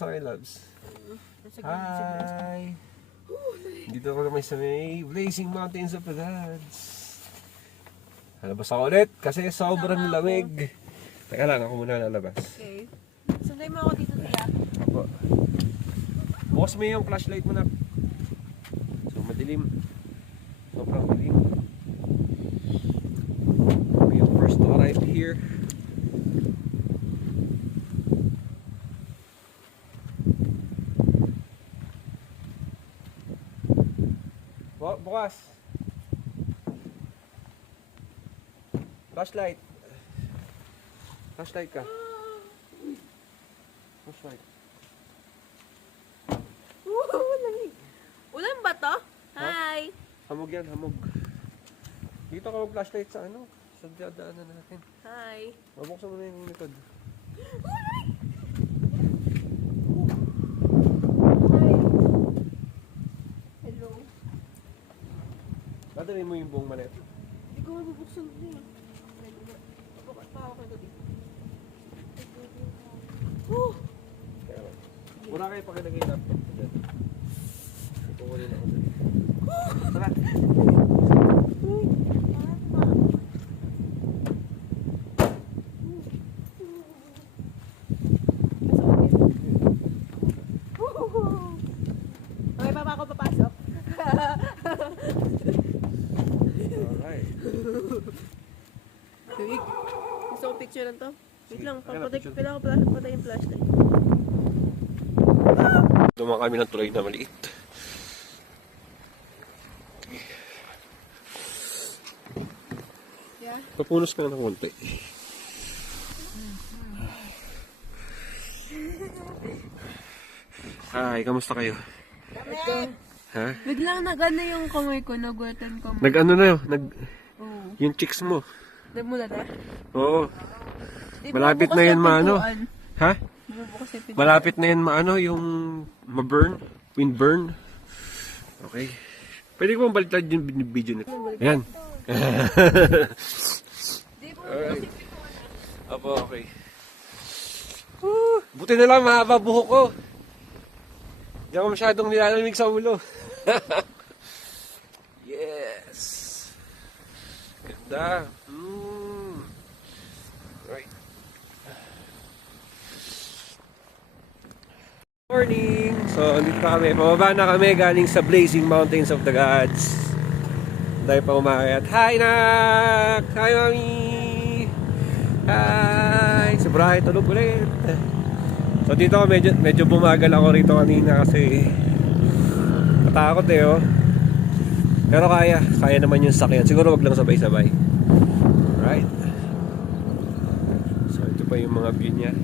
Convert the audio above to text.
Kamusta kayo, loves? Hi! Dito ako naman sa may Blazing Mountains of the Gods. Lalabas ako ulit kasi sobrang lamig. Teka lang, ako muna lalabas. Okay. Sunday mo ako dito, Tia. Opo. Bukas mo yung flashlight mo na. So madilim. Sobrang dilim. Ako yung first to arrive here. Bukas. Flashlight. Flashlight ka. Flashlight. Lamig. Ulan ba to? Hi! Hamog yan, hamog. Dito ka mag-flashlight sa ano? Sa dadaanan natin. Hi! Mabuksan mo na yung likod. Hi! Hello? Dadalhin mo yung buong manet. Hindi ko mabubuksan ko eh. Pabukas pa ako dito. Kaya lang. Wala kayo pakilagay yung laptop ko dyan. Ikukunin ako dyan. Tara! Okay pa ba ako papasok? Alright. Tuwig. Gusto ko picture lang to. Wait lang, Sige, picture. kailangan ko patay yung flashlight. Dumaan kami ng tulay na maliit. Yeah? Papunos ka na ng konti. Hi, kamusta kayo? Ito. Ha? Biglang nag-ano yung kamay ko, naguatan ko. Nag-ano na yun? Oo. Yung chicks mo. Nagmula na? Oo. Di, Malapit bubukas na yun yung maano. pintuan. Ha? Bubukas yung pintuan. Malapit na yan maano yung ma-burn. Wind burn. Okay. Pwede ko bang baliktad yung video nito? Ayan. Di, bubukas Alright. yung pintuan. Apo, okay. Buti na lang mahaba buhok ko. Hindi ako masyadong nilalamig sa ulo. Yes. Ganda. Right. Morning! So, andito na kami. Pababa na kami galing sa Blazing Mountains of the Gods. Dahil pa umakayat. Hi, Nak! Hi, Mami! Hi! Si Bray, tulog ulit. So, dito ako medyo bumagal ako rito kanina kasi natakot eh, oh. Pero kaya naman yung sakyan. Siguro wag lang sabay-sabay. Right? So, ito pa yung mga view niya.